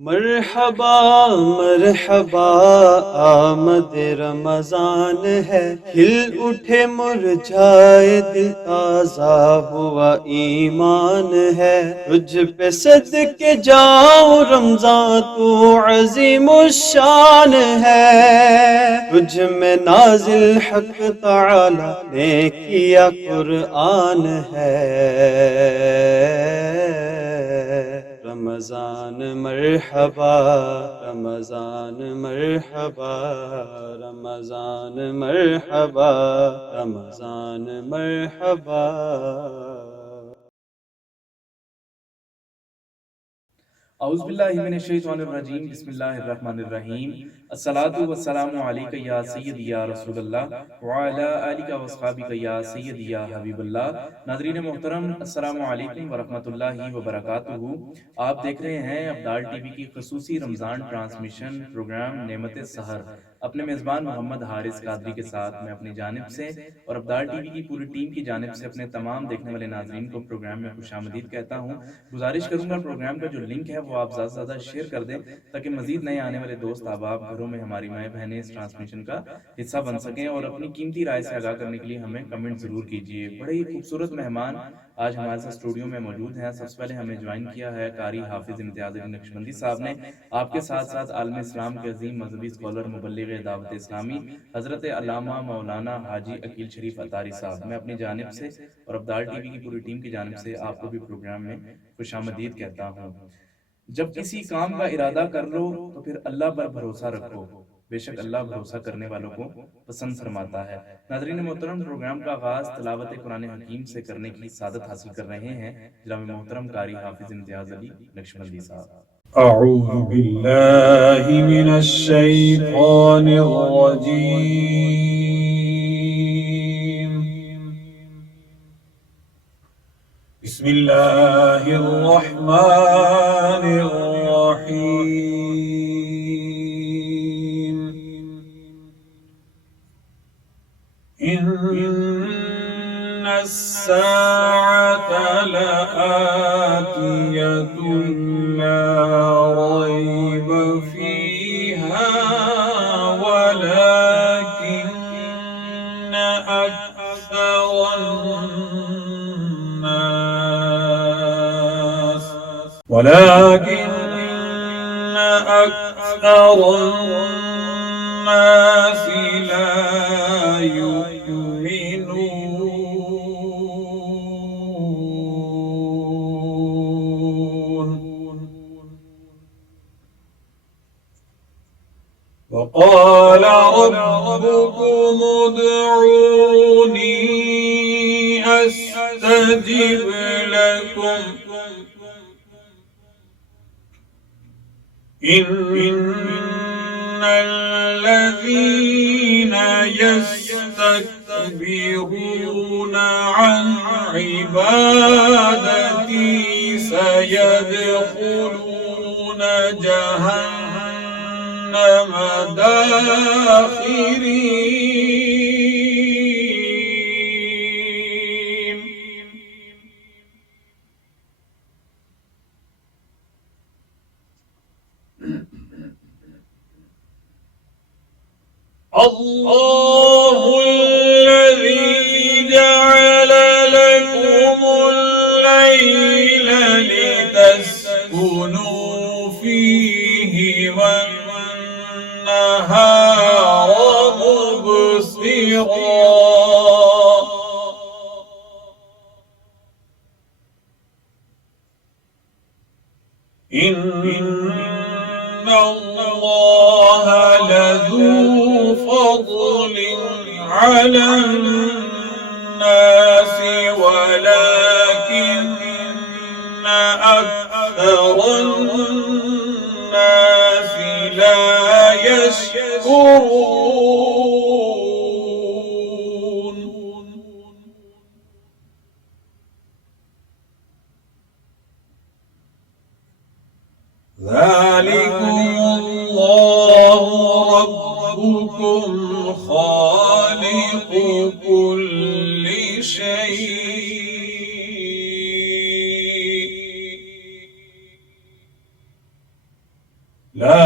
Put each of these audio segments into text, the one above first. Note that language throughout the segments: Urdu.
مرحبا مرحبا آمد رمضان ہے، کھل اٹھے مرجھائے دل، تازہ ہوا ایمان ہے۔ تجھ پہ صدقے جاؤں رمضان، تو عظیم الشان ہے۔ تجھ میں نازل حق تعالی نے کیا قرآن ہے۔ رمضان مرحبا رمضان مرحبا رمضان مرحبا رمضان مرحبا۔ اعوذ باللہ من الشیطان الرجیم، بسم اللہ الرحمن الرحیم۔ الصلاۃ والسلام علیک یا سیدی یا رسول اللہ وعلی آلک واصحابک یا سیدی یا حبیب اللہ۔ ناظرین محترم، السلام علیکم ورحمۃ اللہ وبرکاتہ۔ آپ دیکھ رہے ہیں ابدال ٹی وی کی خصوصی رمضان ٹرانسمیشن پروگرام نعمت سحر، اپنے میزبان محمد حارث قادری کے ساتھ میں اپنی جانب سے اور ابدال ٹی وی کی پوری ٹیم کی جانب سے اپنے تمام دیکھنے والے ناظرین کو پروگرام میں خوش آمدید کہتا ہوں۔ گزارش کروں گا پروگرام کا جو لنک ہے وہ آپ زیادہ سے زیادہ شیئر کر دیں تاکہ مزید نئے آنے والے دوست احباب گھروں میں ہماری مائیں بہنیں اس ٹرانسمیشن کا حصہ بن سکیں، اور اپنی قیمتی رائے سے آگاہ کرنے کے لیے ہمیں کمنٹ ضرور کیجیے۔ بڑے ہی خوبصورت مہمان آج ہمارے ساتھ اسٹوڈیو میں موجود ہیں۔ سب سے پہلے ہمیں جوائن کیا ہے قاری حافظ امتیاز علی نقشبندی صاحب نے، آپ کے ساتھ ساتھ عالم اسلام کے عظیم مذہبی اسکالر مبلغ دعوت اسلامی حضرت علامہ مولانا حاجی عقیل شریف اتاری صاحب۔ میں اپنی جانب سے اور ابدال ٹی وی کی پوری ٹیم کی جانب سے آپ کو بھی پروگرام میں خوش آمدید کہتا ہوں۔ جب کسی کام کا ارادہ کر لو تو پھر اللہ پر بھروسہ رکھو، بے شک اللہ بھروسہ کرنے والوں کو پسند فرماتا ہے۔ ناظرین محترم، پروگرام کا آغاز تلاوت قرآن حکیم سے کرنے کی سعادت حاصل کر رہے ہیں جناب محترم قاری حافظ امتیاز علی نقشبندی صاحب۔ اعوذ باللہ من الشیطان الرجیم، بسم اللہ الرحمن الرحیم۔ ان الساعة لآتیۃ لا ریب فیہا ولکن اکثر الناس لا یؤمنون۔ وقال ربكم ادعوني استجب لكم، ان الذين يستكبرون عن عبادتي سيدخلون جهنم داخرين۔ اللہ الذي جعل لكم الليل لتسكنوا فيه والنهار مبصرا، ان اللہ لذو فضل على الناس ولكن أكثر الناس لا يشكرون۔ ذلكم الله ربكم خالق كل شيء، لا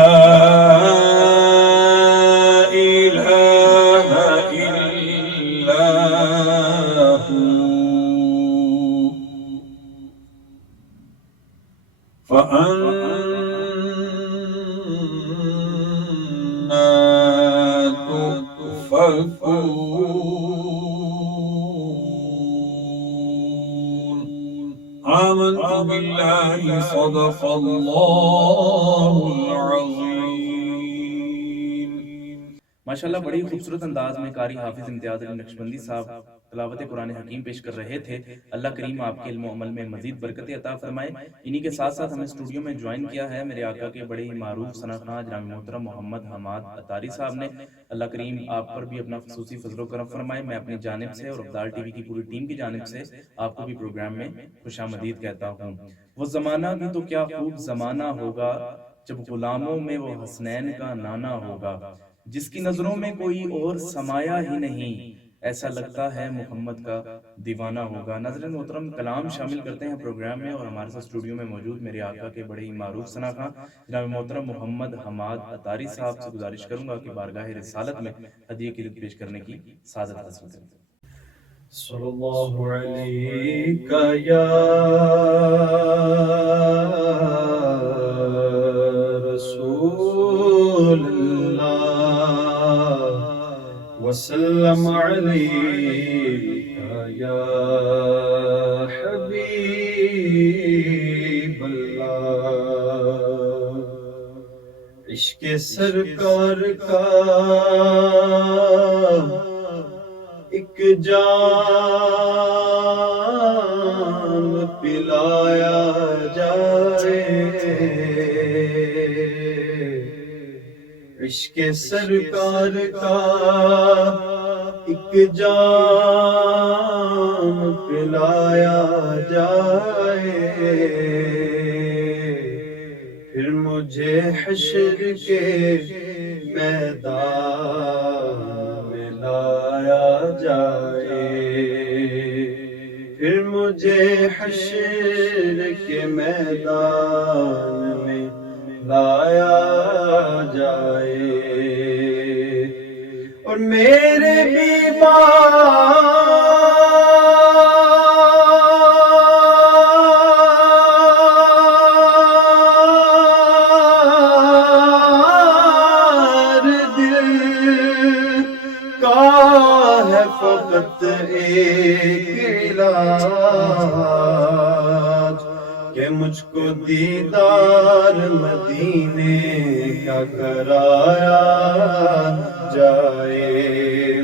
إله إلا هو فأنا تؤفكون آمنت بالله صدق الله العظيم ماشاءاللہ بڑی خوبصورت انداز میں قاری حافظ امتیاز علی نقشبندی صاحب تلاوت قرآن حکیم پیش کر رہے تھے۔ اللہ کریم آپ کے علم و عمل میں مزید برکتیں عطا فرمائے۔ انہی کے ساتھ ساتھ ہمیں اسٹوڈیو میں جوائن کیا ہے میرے آقا کے بڑے ہی معروف ثناخواں جناب محترم محمد حماد عطاری صاحب نے۔ اللہ کریم آپ پر بھی اپنا خصوصی فضل و کرم فرمائے۔ میں اپنی جانب سے اور ابدال ٹی وی کی پوری ٹیم کی جانب سے آپ کو بھی پروگرام میں خوش آمدید کہتا ہوں۔ وہ زمانہ بھی تو کیا خوب زمانہ ہوگا جب غلاموں میں وہ حسنین کا نانا ہوگا، جس کی نظروں میں کوئی اور سمایا ہی نہیں، ایسا لگتا ہے محمد کا دیوانہ ہوگا۔ ناظرین محترم، کلام شامل کرتے ہیں پروگرام میں، اور ہمارے ساتھ اسٹوڈیو میں موجود میرے آقا کے بڑے ہی معروف ثناخواں جناب محترم محمد حماد عطاری صاحب سے گزارش کروں گا کہ بارگاہ رسالت میں ہدیہ قربت پیش کرنے کی سعادت حاصل کریں۔ صلی اللہ علیہ یا رسول اللہ وسلم علیہ یا حبیب اللہ۔ عشق سرکار کا ایک جام پلایا جائے، عشق سرکار کا ایک جام پلایا جائے، پھر مجھے حشر کے میدان میں لایا جائے، پھر مجھے حشر کے میدان میں لایا جائے، اور میرے بیمار دل کا ہے فقط ایک علاج کہ مجھ کو دیدار مدینے کا کرایا جائے،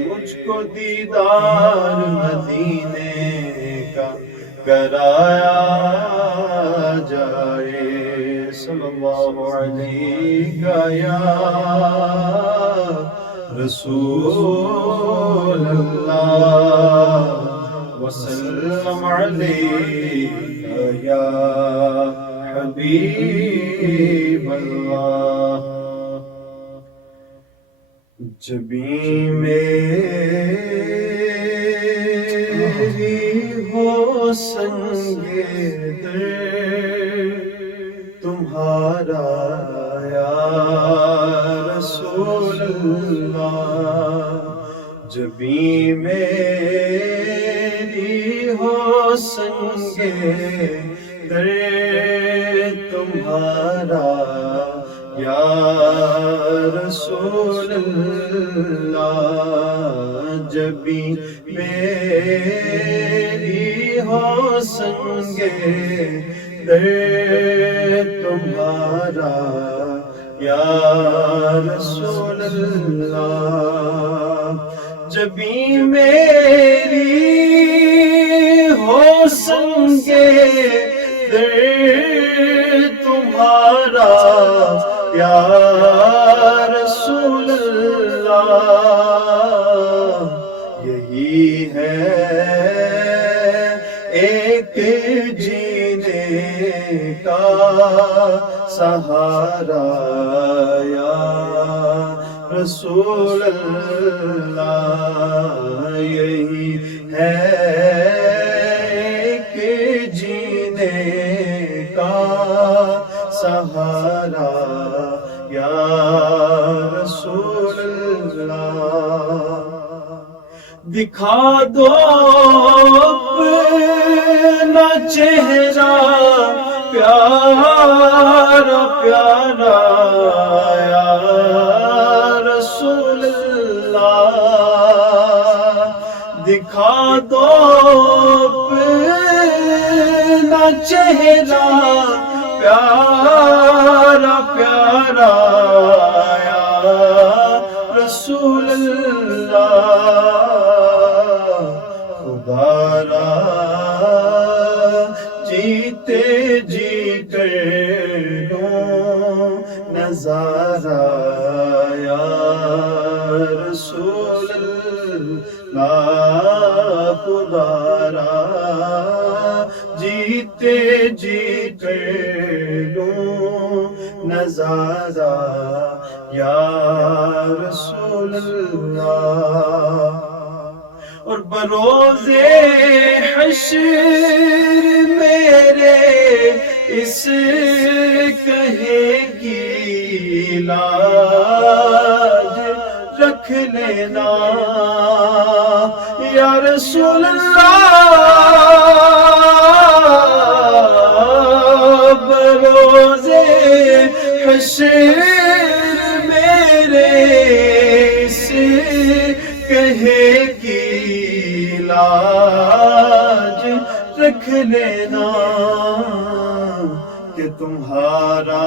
مجھ کو دیدار مدینے کا کرایا جائے۔ صلی اللہ علیہ یا رسول اللہ وسلم علیہ یا حبیب اللہ۔ جبیں میری ہو سنگ در تمہارا یا رسول اللہ، جبیں میری ہو سنگ در تمہارا یا رسول اللہ، جبیں میری ہو سنگ در تمہارا یا رسول اللہ، جبیں میری ہو سنگ در تمہارا یا رسول اللہ، یہی ہے ایک جینے کا سہارا یا رسول اللہ، یہی ہے ایک جینے کا سہارا دکھا دو اپنا چہرہ پیارا پیارا یا رسول اللہ، دکھا دو اپنا چہرہ پیارا پیارا یا رسول اللہ، خدا را جیتے جی کر لوں نظارہ یا رسول اللہ، خدا را جیتے جی کر لوں نظارہ یا رسول اللہ، اور بروز حشر میرے اس کہے کی لاج رکھ لینا یا رسول اللہ، بروز حشر میرے اس کہے کی لاج رکھ لینا کہ تمہارا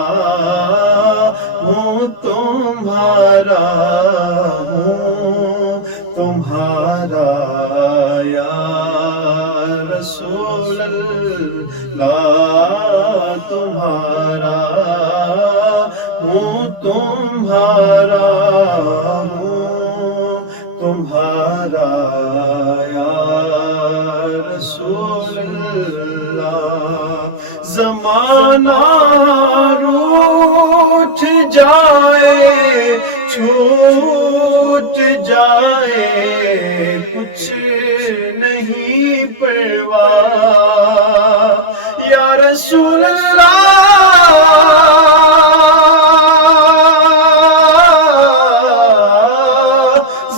ہوں تمہارا ہوں تمہارا یا رسول اللہ، تمہارا ہوں تمہارا ہوں تمہارا یا رسول اللہ، زمانہ روٹھ جائے چھوٹ جائے کچھ نہیں پرواہ یا رسول اللہ،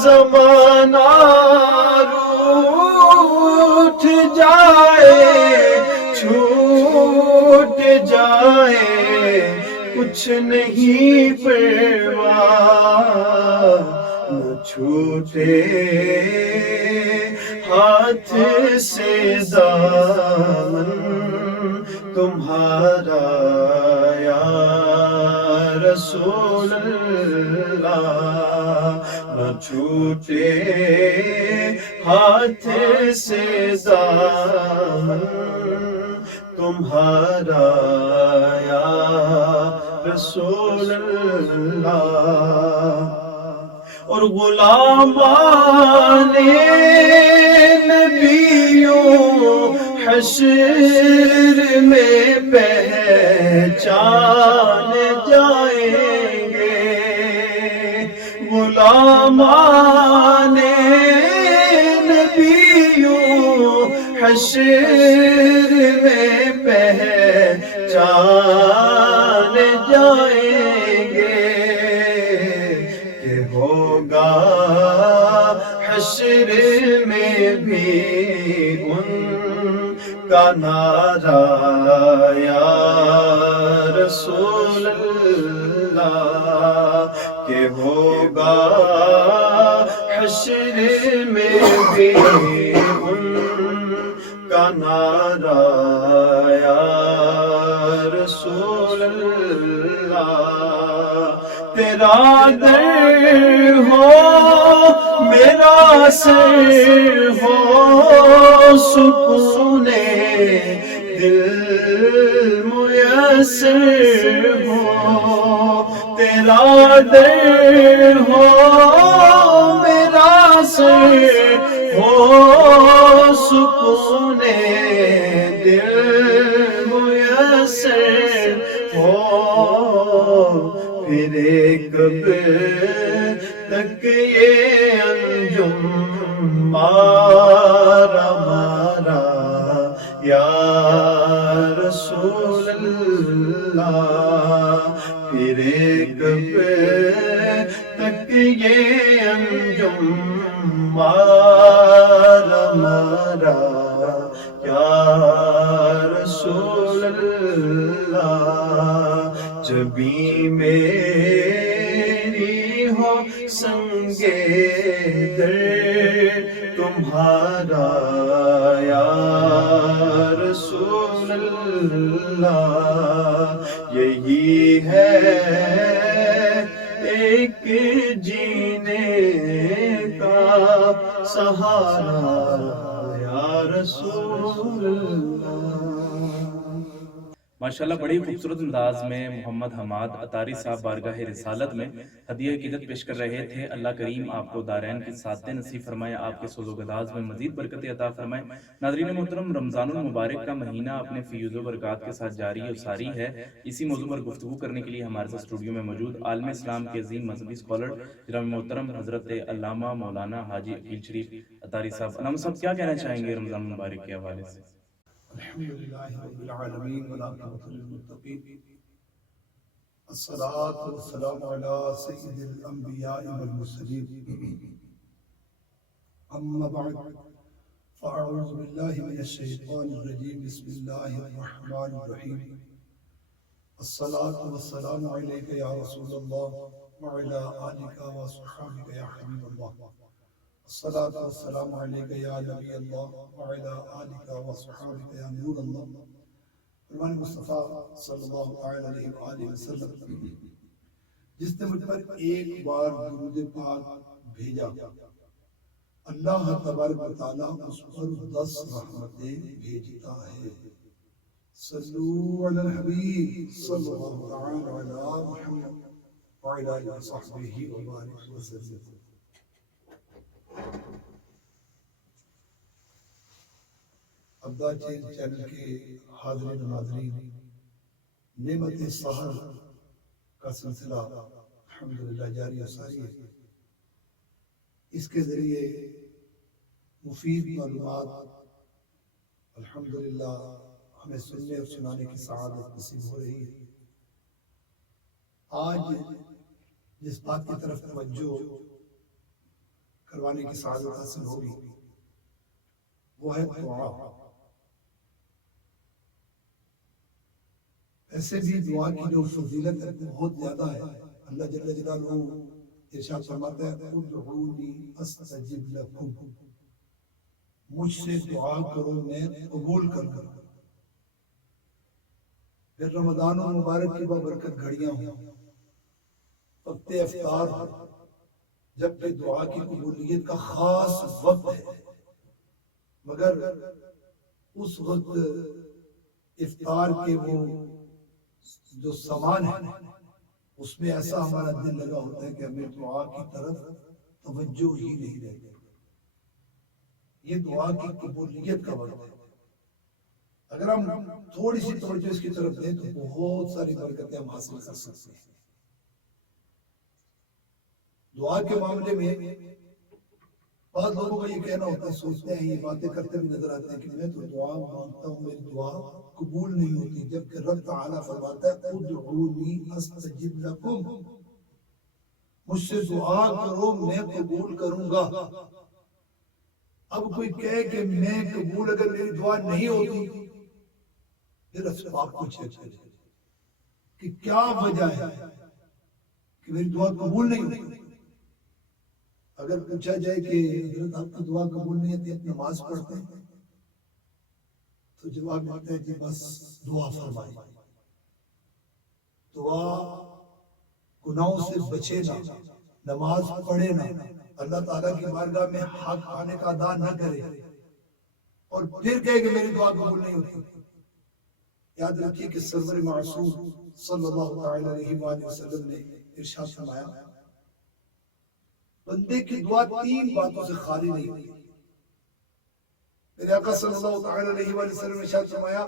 زمانہ روٹھ جائے چھوٹ جائے کچھ نہیں پرواہ، نہ چھوٹے ہاتھ سے دامن تمہارا یا رسول اللہ، نہ چھوٹے ہاتھ سے دامن تمہارا یا رسول اللہ، اور غلامان نبیوں حشر میں پہچان جائیں گے، غلامان نبیوں حشر میں پہچان جائیں گے کہ ہوگا حشر میں بھی ان کا نعرہ یا رسول اللہ، کہ ہوگا حشر میں بھی ان کا نعرہ یا رسول اللہ، تیرا در ہو میرا سر ہو سکون دل میسر ہو، تیرا در ہو میرا سر ہو سکون دل میسر ہو، پھر کب تک یہ انجم مارا مارا یا رسول اللہ، پھر کب تک یہ انجم تمہارا ہمارا یا رسول اللہ، جبھی میری ہو سنگے در تمہارا یا رسول اللہ، یہی ہے ایک جینے کا سہارا یا رسول اللہ۔ ماشاءاللہ بڑی خوبصورت انداز میں محمد حماد عطاری صاحب بارگاہ رسالت میں ہدیہ عقیدت پیش کر رہے تھے۔ اللہ کریم آپ کو دارین کی سعادتیں نصیب فرمائے، آپ کے سوز و گداز میں مزید برکتیں عطا فرمائے۔ ناظرین محترم، رمضان المبارک کا مہینہ اپنے فیوز و برکات کے ساتھ جاری و ساری ہے۔ اسی موضوع پر گفتگو کرنے کے لیے ہمارے ساتھ اسٹوڈیو میں موجود عالم اسلام کے عظیم مذہبی اسکالر جناب محترم حضرت علامہ مولانا حاجی عقیل شریف عطاری صاحب۔ علامہ صاحب کیا کہنا چاہیں گے رمضان المبارک کے حوالے سے؟ الحمدللہ رب العالمین والعاقبۃ للمتقین، الصلاۃ والسلام علی سید الانبیاء والمرسلین، اما بعد فاعوذ باللہ من الشیطان الرجیم، بسم اللہ الرحمن الرحیم، الصلاۃ والسلام علیک یا رسول اللہ وعلی آلک وصحبک یا حبیب اللہ، الصلاۃ والسلام علیک یا نبی اللہ وعلی آلک وصحبک یا نور اللہ۔ فرمان مصطفیٰ صلی اللہ تعالی علیہ وآلہ وسلم، جس نے مجھ پر ایک بار درود پاک بھیجا، اللہ تبارک و تعالیٰ اس پر 10 رحمتیں بھیجتا ہے۔ صلو علی الحبیب صلی اللہ تعالی علی محمد وعلی آلہ وصحبہ وبارک وسلم۔ ابدا چینل کے حاضرین و ناظرین، نعمت سحر کا سلسلہ الحمدللہ جاری و ساری ہے۔ اس کے ذریعے مفید معلومات الحمدللہ ہمیں سننے اور سنانے کی سعادت نصیب ہو رہی ہے۔ آج جس بات کی طرف توجہ کروانے کی سعادت حاصل ہوگی وہ ہے دعا۔ ایسے بھی دعا کی جو فضیلت ہے بہت زیادہ ہے۔ اللہ جل جلالہ ارشاد فرماتا ہے ادعونی استجب لکم، مجھ سے دعا کرو میں قبول کروں۔ پھر رمضان المبارک کی بابرکت گھڑیاں ہوں، وقت افطار ہو، جبکہ دعا کی قبولیت کا خاص وقت ہے، مگر اس وقت افطار کے وہ جو سامان ہے اس میں ایسا ہمارا دل لگا ہوتا ہے کہ ہمیں دعا کی طرف توجہ ہی نہیں رہتی۔ یہ دعا کی قبولیت کا وقت ہے، اگر ہم تھوڑی سی توجہ اس کی طرف دیں تو بہت ساری برکتیں ہم حاصل کر سکتے ہیں۔ دعا کے معاملے میں بعض لوگوں کا یہ کہنا ہوتا ہے، سوچتے ہیں، یہ باتیں کرتے بھی نظر آتے ہیں کہ میں تو دعا مانگتا ہوں، میری دعا قبول نہیں ہوتی، جبکہ رب تعالیٰ فرماتا ہے ادعونی استجب لکم، مجھ سے دعا کرو میں قبول کروں گا۔ اب کوئی کہے کہ میں قبول اگر میری دعا نہیں ہوتی، پھر اسباب کو چیک کرے کہ کیا وجہ ہے کہ میری دعا قبول نہیں ہوتی۔ اگر پوچھا جائے کہ حضرت آپ کی دعا قبول نہیں ہوتی، آپ نماز پڑھتے ہیں، تو جواب ملتا ہے کہ بس دعا فرمائے۔ دعا گناہوں سے بچے نا، نماز پڑھے نا، اللہ تعالیٰ کی بارگاہ میں حق آنے کا ادا نہ کرے اور پھر کہے کہ میری دعا قبول نہیں ہوتی۔ یاد رکھیے کہ سرور معصوم صلی اللہ تعالی علیہ وآلہ وسلم نے ارشاد فرمایا، بندے کی دعا 3 باتوں سے خالی نہیں ہوتی۔ میرے آقا صلی اللہ تعالی علیہ وآلہ وسلم نے ارشاد فرمایا،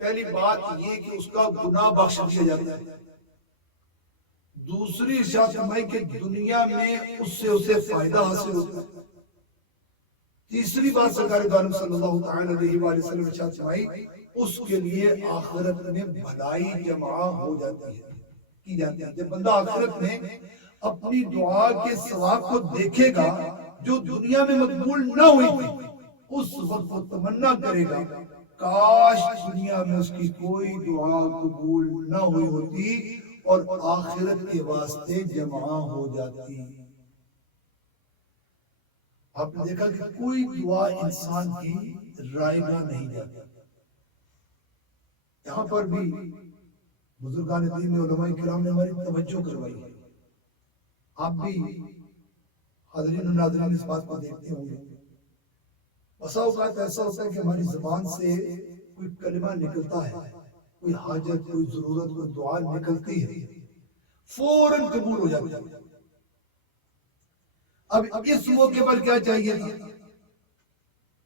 پہلی بات یہ کہ اس کا گناہ بخش دیا جاتا ہے، دوسری ارشاد فرمائی کہ دنیا میں اس سے اسے فائدہ حاصل ہوتا ہے، تیسری بات سرکار دو عالم صلی اللہ تعالی علیہ وآلہ وسلم نے ارشاد فرمائی اس کے لیے آخرت میں بھلائی جمع ہو جاتی ہے، کی جاتی ہے۔ جب بندہ آخرت میں اپنی دعا کے ثواب کو دیکھے گا جو دنیا میں مقبول نہ ہوئی تھی، اس وقت وہ تمنا کرے گا کاش دنیا میں اس کی کوئی دعا قبول نہ ہوئی ہوتی اور آخرت کے واسطے جمع ہو جاتی۔ آپ نے دیکھا کہ کوئی دعا انسان کی رائگاں نہیں جاتی۔ یہاں پر بھی بزرگان دین نے، علماء کرام نے ہماری توجہ کروائی ہے۔ آپ بھی حاضرین و ناظرین اس بات کو دیکھتے ہوں گے، بسا اوقات ایسا ہوتا ہے کہ ہماری زبان سے کوئی کلمہ نکلتا ہے، کوئی حاجت، کوئی ضرورت، کوئی دعا نکلتی ہے، فوراً قبول ہو جاتی ہے۔ اب اس موقع پر کیا چاہیے تھا؟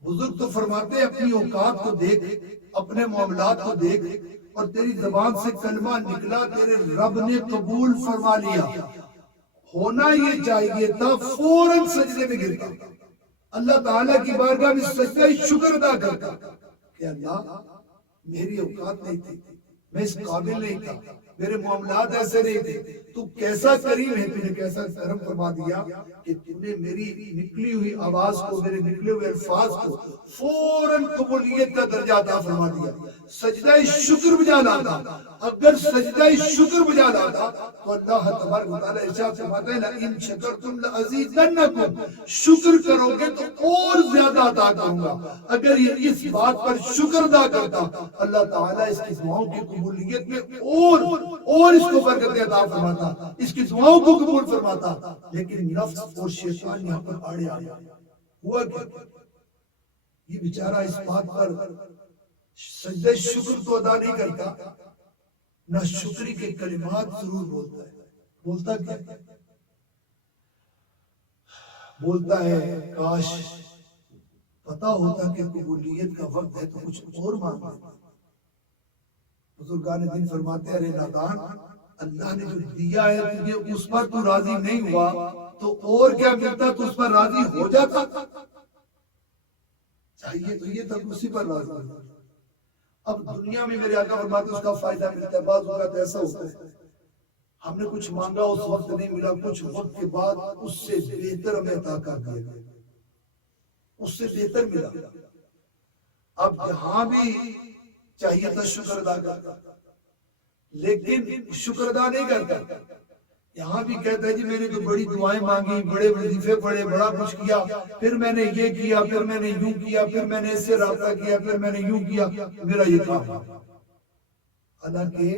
بزرگ تو فرماتے ہیں اپنی اوقات کو دیکھ، اپنے معاملات کو دیکھ، اور تیری زبان سے کلمہ نکلا، تیرے رب نے قبول فرما لیا، ہونا یہ چاہیے تھا فوراً سجدے میں گرتا، اللہ تعالیٰ کی بارگاہ میں سجدہ شکر ادا کرتا کہ اللہ میری اوقات نہیں تھی، میں اس قابل نہیں تھا، میرے معاملات ایسے نہیں تھے، تو کیسا کریم ہے، تو نے کیسا کرم فرما دیا کہ تو نے میری نکلی ہوئی آواز کو، میرے نکلے ہوئے الفاظ کو فوراً قبولیت کا درجہ عطا فرما دیا۔ سجدہ شکر بجا لاتا، اگر سجدہ شکر بجا لاتا تو اللہ تبارک و تعالیٰ ارشاد فرماتا ہے لَإِن شَكَرْتُمْ لَأَزِيدَنَّكُمْ، شکر کرو گے تو اور زیادہ عطا کروں گا۔ اگر یہ اس بات پر شکر ادا کرتا، اللہ تعالیٰ اس کی دعاؤں کی قبولیت میں اور اس کو برکت عطا فرماتا، اس کی دعاؤں کو قبول فرماتا، لیکن نفس اور شیطان یہاں پر آڑے آ گیا۔ ہوا کیا؟ یہ بیچارہ اس بات پر سجدہ شکر تو ادا نہیں کرتا، نہ شکری کے کلمات ضرور بولتا ہے۔ بولتا کیا؟ بولتا ہے کاش پتا ہوتا کہ قبولیت کا وقت ہے تو کچھ اور مانگ لیتا۔ بزرگان دین فرماتے ہیں ارے نادان، اللہ نے جو دیا ہے تجھے اس پر تو راضی نہیں ہوا تو اور کیا ملتا تو اس پر راضی ہو جاتا، چاہیے تو یہ تھا اسی پر راضی ہو۔ اب دنیا میں میرے آقا فرماتے ہیں اس کا فائدہ ملتا ہے، بعض اوقات ایسا ہوتا ہے ہم نے کچھ مانگا اس وقت نہیں ملا، کچھ وقت کے بعد اس سے بہتر ہمیں عطا کر دیا گیا، اس سے بہتر ملا۔ اب یہاں بھی چاہیے تھا شکر ادا کرتا، لیکن شکر ادا نہیں کرتا، یہاں بھی کہتا ہے جی میں نے تو بڑی دعائیں مانگی، بڑے وظیفے پڑھے، بڑا کچھ کیا، پھر میں نے یہ کیا، پھر میں نے یوں کیا، پھر میں نے اس سے رابطہ کیا، پھر میں نے یوں کیا، میرا یہ کام ہے۔ حالانکہ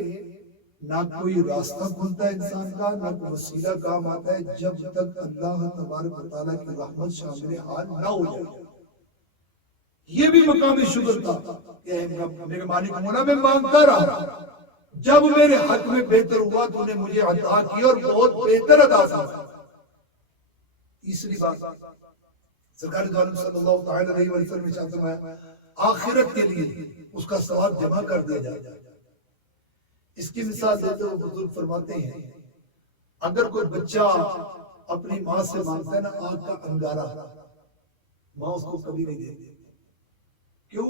نہ کوئی راستہ کھلتا ہے انسان کا، نہ کوئی وسیلہ کام آتا ہے جب تک اللہ تبارک و تعالیٰ کی رحمت شامل حال نہ ہو جائے۔ یہ بھی مقام شکر تھا کہ میرے مالک مولا میں مانگتا رہا، جب میرے حق میں بہتر ہوا تو نے مجھے عطا کیا اور بہت بہتر عطا فرمایا۔ تیسری بات سرکار دو عالم صلی اللہ تعالی علیہ وسلم نے فرمایا آخرت کے لیے اس کا ثواب جمع کر دیا جائے۔ اس کی مثال دیتے ہوئے بزرگ فرماتے ہیں اگر کوئی بچہ اپنی ماں سے مانگتا ہے نا آگ کا انگارہ، ماں اس کو کبھی نہیں دیتی۔ کیوں؟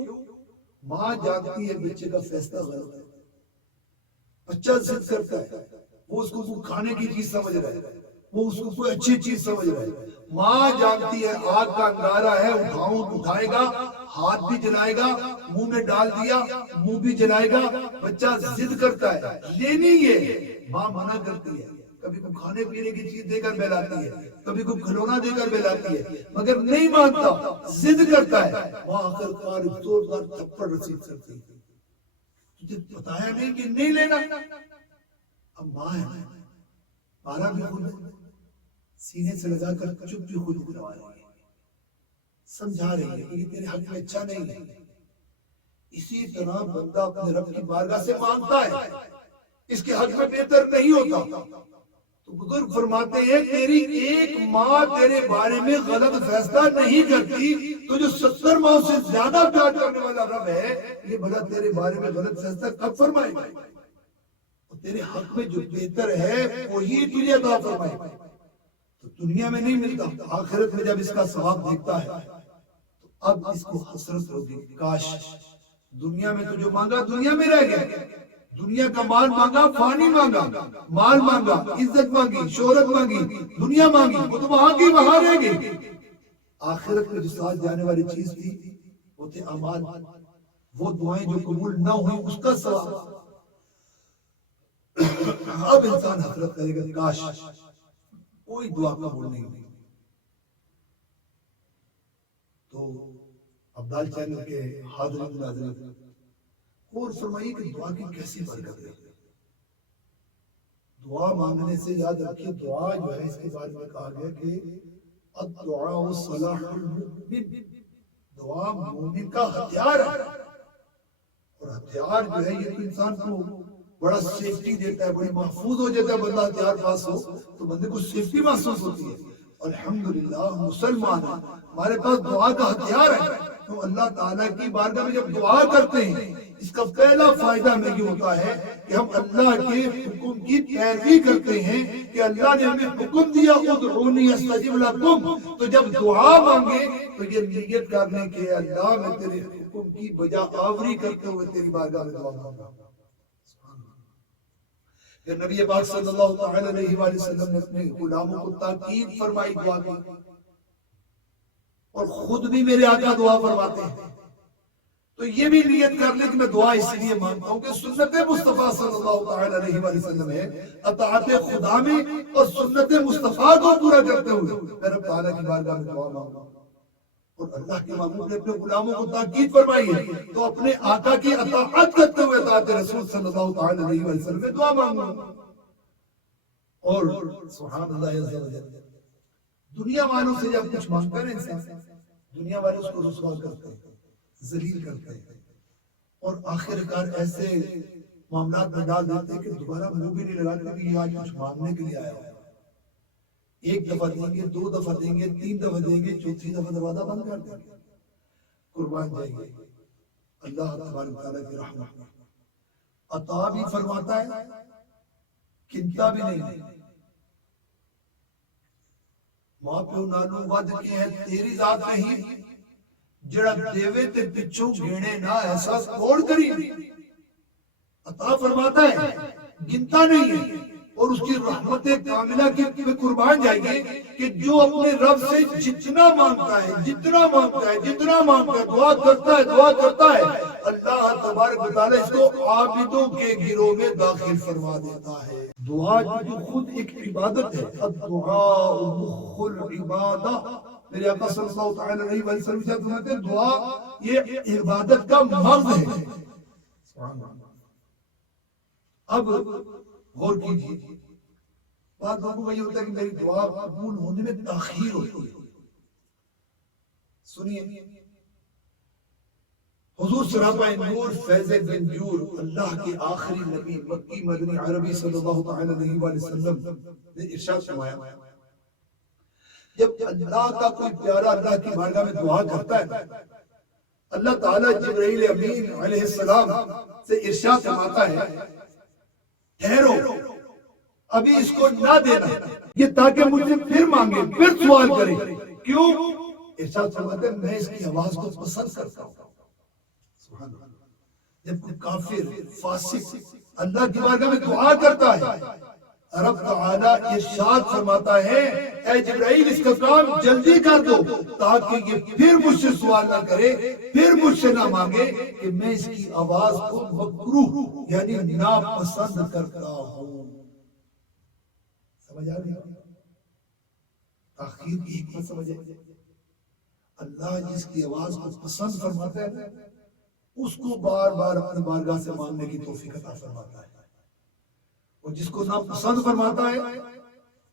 ماں جانتی ہے بچے کا فیصلہ غلط ہے، بچہ ضد کرتا ہے، وہ اس کو کھانے کی چیز سمجھ رہا ہے، وہ اس کو کوئی اچھی چیز سمجھ رہا ہے۔ ماں جانتی ہے آگ کا انگارہ ہے، اٹھائے گا، ہاتھ بھی جلائے گا، منہ میں ڈال دیا منہ بھی جلائے گا، بچہ ضد کرتا ہے لینی یہ، ماں منع کرتی ہے، کبھی کو کھانے پینے کی چیز دے کر بہلاتی ہے، کبھی کو کھلونا دے کر بہلاتی ہے، مگر نہیں مانتا، ضد کرتا ہے، ماں آخر کار زوردار تھپڑ رسید کرتی ہے، تجھے بتایا نہیں کہ نہیں لینا۔ اب ماں ہے مارا بھی خود سینے سے لگا کر چپ بھی خود کروا رہی ہے، سمجھا رہی ہے کہ یہ تیرے حق میں اچھا نہیں ہے۔ اسی طرح بندہ اپنے رب کی بارگاہ سے مانگتا ہے، اس کے حق میں بہتر نہیں ہوتا تو بزرگ فرماتے ہیں تیری ایک ماں تیرے بارے میں غلط فیصلہ نہیں کرتی تو جو 70 ماں سے زیادہ پیار کرنے والا رب ہے یہ بھلا تیرے بارے میں غلط فیصلہ کب فرمائے گا؟ تیرے حق میں جو بہتر ہے وہی تجھے عطا فرمائے گا۔ تو دنیا میں نہیں ملتا، آخرت میں جب اس کا ثواب دیکھتا ہے تو اب اس کو حسرت ہوگی، کاش دنیا میں تو جو مانگا دنیا میں رہ گیا، دنیا کا مال مانگا، فانی مانگا، مال مانگا، عزت مانگی، شہرت مانگی، دنیا مانگی، وہ تو وہاں کی وہاں رہ گئی، آخرت میں جس ساتھ جانے والی چیز تھی وہ تھے اعمال، وہ دعائیں جو قبول نہ ہوئی اس کا ثواب۔ اب انسان حسرت کرے گا کاش کوئی دعا قبول نہیں ہوئی۔ تو ابدال چینل کے حاضرین ناظرین اور فرمائیے کہ دعا کی کیسی برکت ہے۔ دعا مانگنے سے یاد رکھیے، دعا جو ہے اس کے بارے میں کہا گیا کہ الدعاء صلاح المؤمن، دعا مومن کا ہتھیار ہے، اور ہتھیار جو ہے یہ تو انسان کو بڑا سیفٹی دیتا ہے، بڑی محفوظ ہو جاتا ہے۔ بندہ ہتھیار پاس ہو تو بندے کو سیفٹی محسوس ہوتی ہے۔ الحمدللہ مسلمان ہیں، ہمارے پاس دعا کا ہتھیار ہے۔ تو اللہ تعالیٰ کی بارگاہ میں جب دعا کرتے ہیں، اس کا پہلا فائدہ ہمیں یہ ہوتا ہے کہ ہم اللہ کے حکم کی پیروی کرتے ہیں کہ اللہ نے ہمیں حکم دیا ادعونی استجب لکم، تو جب دعا مانگے تو یہ نیت کرنے کے اللہ میں تیرے حکم کی بجا آوری کرتے ہوئے تیری بارگاہ میں دعا مانگا۔ پھر نبی پاک صلی اللہ تعالی علیہ وآلہ وسلم نے اپنے غلاموں کو تاکید فرمائی دعا کی، اور خود بھی میرے آقا دعا فرماتے ہیں۔ تو یہ بھی نیت کر لے کہ میں دعا اس لیے مانگتا ہوں کہ سنت مصطفیٰ صلی اللہ تعالی علیہ وآلہ وسلم ہے، اطاعت خدا میں اور سنت مصطفیٰ کو پورا کرتے ہوئے میں رب تعالیٰ کی بارگاہ میں دعا مانگتا ہوں۔ اور اللہ کے محبوب نے اپنے غلاموں کو تاکید فرمائی ہے تو اپنے آقا کی اطاعت کرتے ہوئے اطاعت رسول صلی اللہ تعالی علیہ وآلہ وسلم میں دعا مانگوں۔ اور سبحان اللہ عز و جل، دنیا والوں سے جب کچھ مانگتا ہے نا انسان، دنیا والے اس کو رسوا کرتے ہیں، ذلیل کرتے ہیں، اور آخر کار ایسے معاملات میں ڈال دیتے ہیں کہ دوبارہ منہ بھی نہیں لگاتے کہ یہ آج کچھ مانگنے کے لیے آیا ہو۔ ایک دفعہ دیں گے، دو دفعہ دیں گے، تین دفعہ دیں گے، چوتھی دفعہ دروازہ بند کر دیں گے، قربان جائیں گے۔ اللہ تبارک و تعالیٰ کی رحمت عطا بھی فرماتا ہے، کنتا بھی نہیں۔ ماں پیو نالو ود کے ہے تیری ذات نہیں، جڑا دیوے تے پچھوں گھیڑے نہ احساس کوڑ کری۔ عطا فرماتا ہے، گنتا نہیں ہے، اور اس کی رحمت کاملہ کی پہ قربان جائیں گے کہ جو اپنے رب سے جتنا مانگتا ہے، جتنا مانگتا ہے، جتنا مانگتا ہے، دعا کرتا ہے، دعا کرتا ہے، اللہ تبارک و تعالیٰ اس کو عابدوں کے گروہ میں داخل فرما دیتا ہے۔ دعا جو خود ایک عبادت ہے، الدعاء مخ العبادہ، میرے آقا صلی اللہ تعالی علیہ وسلم فرماتے ہیں دعا یہ عبادت کا مغز ہے۔ اب غور کیجیے، بعض لوگوں کا یہ ہوتا ہے کہ میری دعا قبول ہونے میں تاخیر ہوتی ہے۔ سنیے، حضور سراپا نور فیض بن جور، اللہ کے آخری نبی مکی مدنی عربی صلی اللہ تعالی علیہ وآلہ وسلم نے ارشاد فرمایا، جب اللہ کا کوئی پیارا اللہ کی بارگاہ میں دعا کرتا ہے، اللہ تعالیٰ جبرائیل امین علیہ السلام سے ارشاد فرماتا ہے، ٹھہرو، ابھی اس کو نہ دینا، یہ تاکہ مجھ سے پھر مانگے، پھر سوال کرے۔ کیوں؟ ارشاد فرماتے ہیں میں اس کی آواز کو پسند کرتا ہوں۔ سبحان اللہ، جب کوئی کافر فاسق اللہ کی بارگاہ میں دعا کرتا ہے، رب تعالیٰ ارشاد فرماتا ہے اے جبرائیل اس کا کام جلدی کر دو تاکہ یہ پھر مجھ سے سوال نہ کرے، پھر مجھ سے نہ مانگے کہ میں اس کی آواز کو مکروہ یعنی ناپسند کرتا ہوں۔ سمجھ آ گیا؟ تاخیر کی حکمت سمجھے؟ اللہ جس کی آواز کو پسند فرماتا ہے اس کو بار بار اپنی بارگاہ سے مانگنے کی توفیق عطا فرماتا ہے، اور جس کو ناپسند فرماتا ہے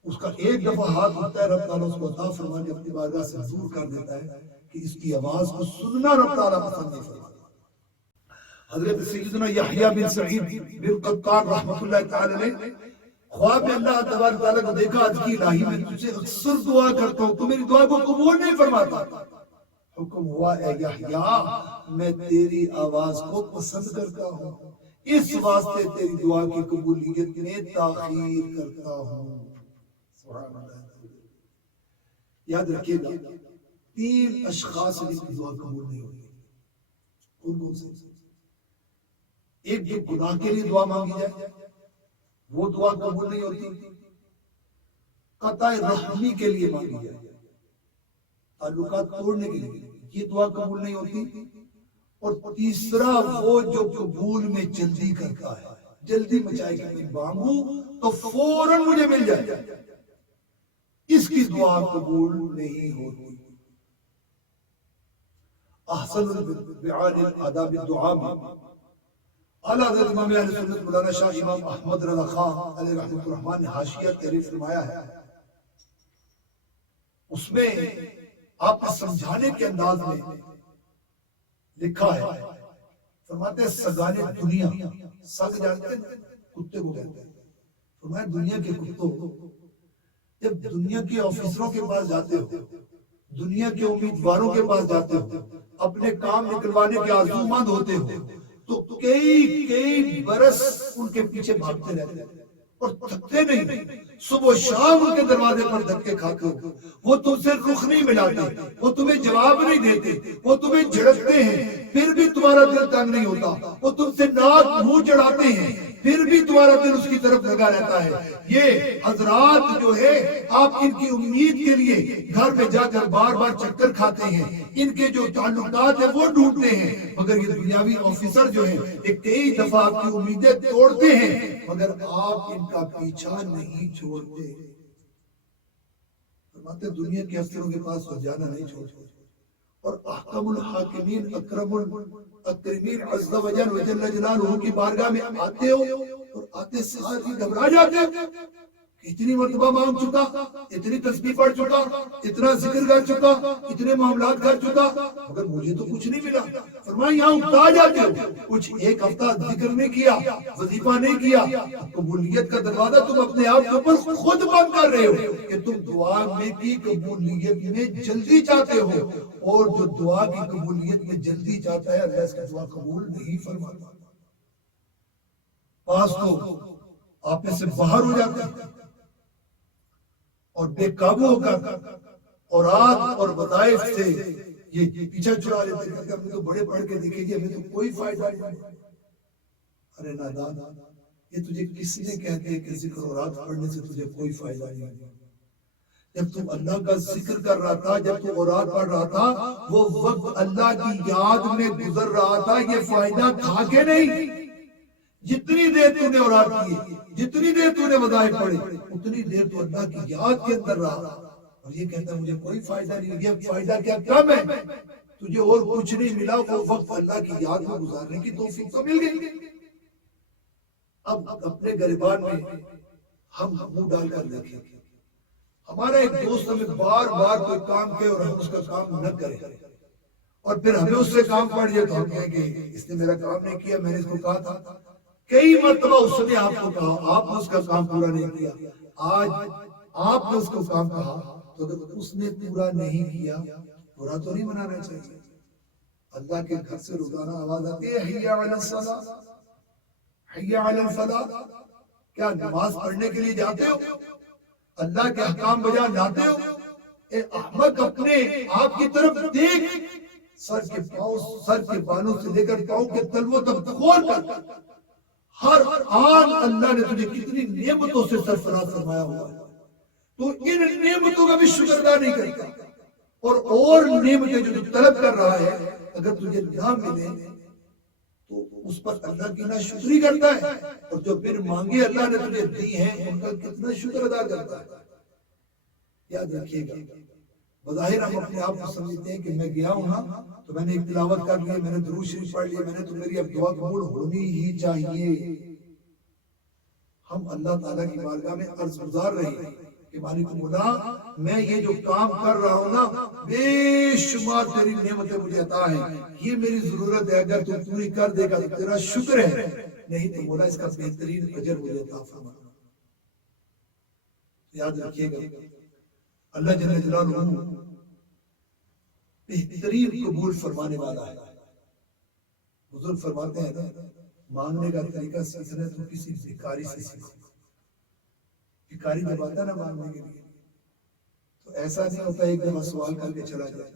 اس کا ایک دفعہ ہاتھ اٹھتا ہے، رب تعالیٰ اس کو عطا فرما کے اپنی بارگاہ سے حضور کر دیتا ہے کہ اس کی آواز کو سننا رب تعالیٰ پسند نہیں فرماتا۔ حضرت سیدنا یحییٰ بن سعید بن قطان رحمۃ اللہ تعالی نے خواب میں اللہ تبارک تعالیٰ کو دیکھا، آج کی الہی میں تجھے اکثر دعا کرتا ہوں تو میری دعا کو قبول نہیں فرماتا۔ حکم ہوا اے یحییٰ میں تیری آواز کو پسند کرتا ہوں، اس واسطے تیری دعا کی قبولیت میں تاخیر کرتا ہوں۔ سبحان اللہ۔ یاد رکھیے گا 3 اشخاص جن کی دعا قبول نہیں ہوتی، کون کون سے؟ ایک جو گناہ کے لیے دعا مانگی جائے وہ دعا قبول نہیں ہوتی، قطع رحمی کے لیے مانگی جائے تعلقات توڑنے کے لیے یہ دعا قبول نہیں ہوتی. اور تیسرا وہ جو قبول میں جلدی کرتا ہے، جلدی مچائے کہ میں مانگوں تو فوراً مجھے مل جائے، اس کی دعا قبول نہیں ہوتی. احسن البعال آداب الدعاء میں اعلیٰ حضرت امام اہل سنت مولانا شاہ امام احمد رضا خان علیہ رحمۃ الرحمن نے حاشیہ تحریر فرمایا ہے. اس میں آپ نے سمجھانے کے انداز میں لکھا ہے، فرماتے ہیں سگانے دنیا، سگ جانتے ہیں کتے کو کہتے ہیں، فرمایا دنیا کے کتوں جب دنیا کے آفیسروں کے پاس جاتے ہو، دنیا کے امیدواروں کے پاس جاتے ہو، اپنے کام نکلوانے کے آرزومند ہوتے ہو تو کئی برس ان کے پیچھے بھاگتے رہتے ہیں اور تھکتے نہیں. صبح و شام ان کے دروازے پر دھکے کھاتے ہو، وہ تم سے رخ نہیں ملاتے، وہ تمہیں جواب نہیں دیتے، وہ تمہیں جھڑکتے ہیں پھر بھی تمہارا دل تنگ نہیں ہوتا، وہ تم سے ناک منہ چڑھاتے ہیں پھر بھی تمہارا دل اس کی طرف لگا رہتا ہے. یہ حضرات جو ہے آپ ان کی امید کے لیے گھر میں جا کر بار بار چکر کھاتے ہیں، ان کے جو تعلقات ہیں وہ ڈھونڈتے ہیں، مگر یہ دنیاوی آفیسر جو ہیں ایک کئی دفعہ آپ کی امیدیں توڑتے ہیں مگر آپ ان کا پیچھا نہیں چھوڑتے. فرماتے دنیا کے افسروں کے پاس تو جانا نہیں چھوڑتے اور احکم الحاکمین اکرم الاکرمین عز و جل و جل جلالہ کی بارگاہ میں آتے ہو اور آتے ساتھ ہی گھبرا جاتے ہو کہ اتنی مرتبہ مانگ چکا، اتنی تسبیح پڑھ چکا، اتنا ذکر کر چکا، اتنے معاملات کر چکا مگر مجھے تو کچھ نہیں ملا. فرمایا یہاں اکتا جاتے ہو، کچھ ایک ہفتہ ذکر نہیں کیا، وظیفہ نہیں کیا، قبولیت کا دروازہ تم اپنے آپ کے اوپر خود بند کر رہے ہو کہ تم دعا میں کی قبولیت میں جلدی چاہتے ہو، اور جو دعا کی قبولیت میں جلدی چاہتا ہے اللہ اس کی دعا قبول نہیں فرماتا. پاس تو آپ میں سے باہر ہو جاتے ہیں اور بے قابو ہو کر اوراد اور وظائف سے یہ پیچھا چھڑا لیتے ہیں کہ ہم نے تو بڑے پڑھ کے دیکھے گی، ہمیں تو کوئی فائدہ نہیں. ارے نادان، یہ تجھے کس نے کہتے ہیں کہ ذکر اور اوراد پڑھنے سے تجھے کوئی فائدہ نہیں؟ جب تم اللہ کا ذکر کر رہا تھا، جب تم اوراد پڑھ رہا تھا، وہ وقت اللہ کی یاد میں گزر رہا تھا، یہ فائدہ تھا کہ نہیں؟ جتنی دیر تو نے اوراد کی، جتنی دیر تو نے وظائف پڑھے، اتنی دیر تو اللہ کی یاد کے اندر رہا. اور یہ کہتا ہے مجھے کوئی فائدہ نہیں، یہ فائدہ کیا کم ہے، تجھے اور کچھ نہیں ملا، وہ وقت اللہ کی یاد میں گزارنے کی توفیق تو مل گئی. اب اپنے گریبان میں ہم منہ ڈال کر دیکھیں، ہمارا ایک دوست ہمیں بار بار کوئی کام کہے اور ہم اس کا کام نہ کریں اور پھر ہمیں اس سے کام پڑ جائے تو ہم کہیں گے اس نے میرا کام نہیں کیا، میں نے اس کو کہا تھا. کئی مرتبہ اس نے آپ کو کہا، آپ نے اس کا کام پورا نہیں کیا. آج آپ نے اس کو کام کہا تو اگر اس نے پورا نہیں کیا، پورا تو نہیں منانا چاہیے. اللہ کے گھر سے روزانہ آواز آتی ہے حی علی الصلاۃ، حی علی الفلاح. کیا نماز پڑھنے کے لیے جاتے ہو؟ اللہ کے احکام بجا لاتے ہو؟ اے احمق، اپنے آپ کی طرف دیکھ، سر کے بالوں سے لے کر پاؤں کے تلووں تک کھول کر ہر آن اللہ نے تجھے کتنی نعمتوں سے سرفراز فرمایا ہوا ہے، تو ان نعمتوں کا بھی شکر ادا نہیں کرتا. اور نعمتیں جو طلب کر رہا ہے اگر تجھے نہ ملے تو اس پر اللہ کی ناشکری کرتا ہے، اور جو پھر مانگے اللہ نے تجھے دی ہیں ان کا کتنا شکر ادا کرتا ہے. یاد رکھیے گا، بظاہر ہم اپنے آپ کو سمجھتے ہیں کہ میں گیا ہوں نا تو میں نے ایک تلاوت کر لی، میں نے درود شریف پڑھ لیا، میں نے تو میری اب دعا قبول ہونی ہی چاہیے. ہم اللہ تعالیٰ کی بارگاہ میں عرض گزار رہے ہیں کہ مالک مولا، میں یہ جو کام کر رہا ہوں نا بے شمار تیری نعمتیں مجھے عطا ہیں، یہ میری ضرورت ہے، اگر تو پوری کر دے گا تو تیرا شکر ہے، نہیں تو مولا اس کا بہترین اجر مجھے عطا فرما. یاد رکھیے گا اللہ جل جلالہ بہترین قبول فرمانے والا ہے. بزرگ فرماتے ہیں نا، مانگنے کا طریقہ سیکھنا ہے تو کسی بھکاری سے سیکھو. بھکاری جب آتا ہے نا مانگنے کے لیے تو ایسا نہیں ہوتا ایک دفعہ سوال کر کے چلا جائے.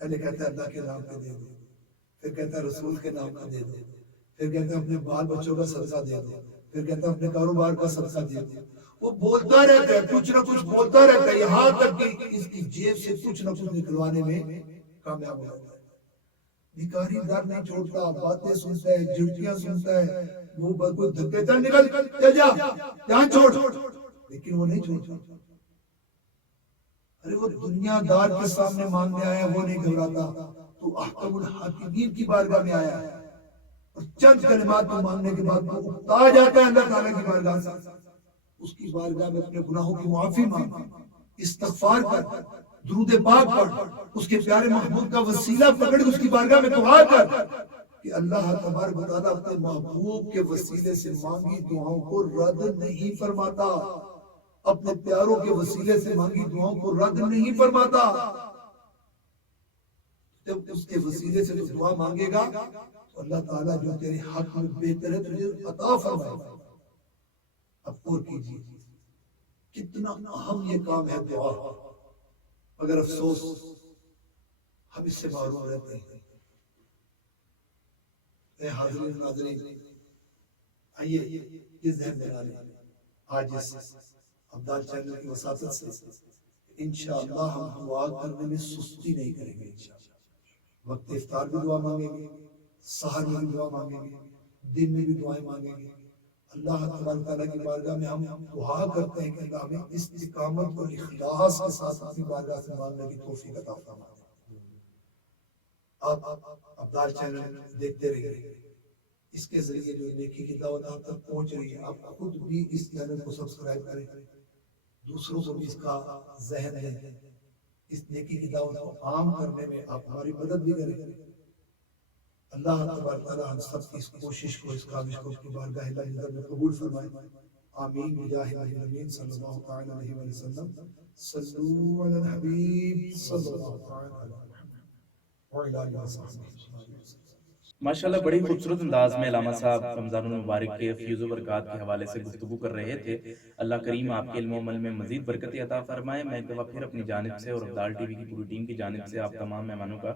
پہلے کہتا ہے اللہ کے نام پہ دے دو، پھر کہتا ہے رسول کے نام پہ دے دو، پھر کہتا ہے اپنے بال بچوں کا صدقہ دے دو، پھر کہتا ہے اپنے کاروبار کا صدقہ دے دو. وہ بولتا رہتا ہے، کچھ نہ کچھ بولتا رہتا ہے، یہاں تک کہ اس کی جیب سے کچھ نہ کچھ نکلوانے میں کامیاب ہو جاتا ہے۔ بھکاری ڈر نہیں چھوڑتا، باتیں سنتا ہے، جھڑکیاں سنتا ہے، وہ کوئی دھکے تر نکل چل جا یہاں چھوڑ، لیکن وہ نہیں چھوڑتا۔ ارے وہ دنیا دار کے سامنے مانگنے آیا، وہ نہیں گھبراتا، تو احکم الحاکمین کی بارگاہ میں آیا ہے اور چند کلمات کو مانگنے کے بعد وہ اکتا جاتا ہے اللہ تعالیٰ کی بارگاہ سے، اس کی بارگاہ میں اپنے گناہوں کی معافی مانگ، استغفار کر، درود پاک پڑھ، اس کے پیارے محبوب کا وسیلہ پکڑ اس کی بارگاہ میں دعا کر کہ اللہ تبارک و تعالیٰ اپنے محبوب کے وسیلے سے مانگی دعاؤں کو رد نہیں فرماتا، اپنے پیاروں کے وسیلے سے مانگی دعاؤں کو رد نہیں فرماتا۔ جب اس کے وسیلے سے تو دعا مانگے گا تو اللہ تعالیٰ جو تیرے حق میں بہتر ہے تجھے عطا فرمائے گا۔ اب اور کیجیے، کتنا اہم یہ کام ہے دعا، مگر افسوس ہم اس سے محروم رہتے ہیں۔ اے حاضرین ناظرین، آئیے یہ ذہن میں ڈالیں، آج اس ابدال چینل کی وساطت سے انشاءاللہ ہم دعا کرنے میں سستی نہیں کریں گے۔ انشاءاللہ وقت افطار بھی دعا مانگیں گے، سحر میں بھی دعا مانگیں گے، دن میں بھی دعائیں مانگیں گے۔ اللہ تبارک تعالیٰ کی بارگاہ میں ہم دعا کرتے ہیں کہ اللہ ہمیں استقامت اور اخلاص کے ساتھ اپنی بارگاہ سے مانگنے کی توفیق عطا فرمائے۔ آپ ابدال چینل دیکھتے رہیے، اس کے ذریعے جو نیکی کی دعوت آپ تک پہنچ رہی ہے، آپ خود بھی اس چینل کو سبسکرائب کریں، دوسروں کو بھی اس کا ذہن ہے، اس نیکی کی دعوت کو عام کرنے میں آپ ہماری مدد بھی کریں۔ اللہ تبارک تعالیٰ ہم سب کی اس کوشش کو، اس کاوش کو اپنی بارگاہ الہی میں قبول فرمائے۔ آمین بجاہ نبی الامین صلی اللہ تعالی علیہ وسلم۔ صلو علی الحبیب صلی اللہ تعالی علیہ وسلم وعلی آلہ وصحبہ۔ ماشاءاللہ بڑی خوبصورت انداز میں علامہ صاحب رمضان المبارک کے فیوز و برکات کے حوالے سے گفتگو کر رہے تھے۔ اللہ کریم آپ کے علم و عمل میں مزید برکت عطا فرمائے۔ میں ایک دفعہ پھر اپنی جانب سے اور ابدال ٹی وی کی پوری ٹیم کی جانب سے آپ تمام مہمانوں کا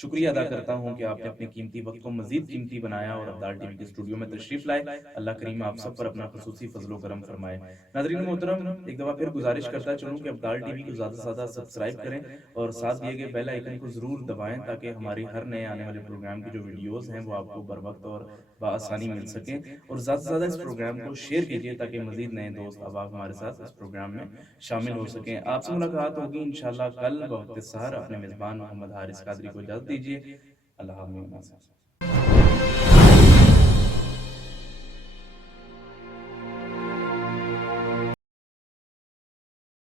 شکریہ ادا کرتا ہوں کہ آپ نے اپنے قیمتی وقت کو مزید قیمتی بنایا اور ابدال ٹی وی کے اسٹوڈیو میں تشریف لائے۔ اللہ کریم آپ سب پر اپنا خصوصی فضل و کرم فرمائے۔ ناظرین محترم، ایک دفعہ پھر گزارش کرتا چلوں کہ ابدال ٹی وی کو زیادہ سے زیادہ سبسکرائب کریں اور ساتھ دیے گئے بیل آئیکن کو ضرور دبائیں تاکہ ہماری ہر نئے آنے والے پروگرام کی جو ویڈیوز ہیں وہ آپ کو بر وقت اور بآسانی مل سکیں، اور زیادہ سے زیادہ اس پروگرام کو شیئر کیجئے تاکہ مزید نئے دوست احباب ہمارے ساتھ اس پروگرام میں شامل ہو سکیں۔ آپ سے ملاقات ہوگی انشاءاللہ کل بوقت سحر۔ اپنے میزبان محمد حارث قادری کو اجازت دیجیے۔ اللہ حافظ۔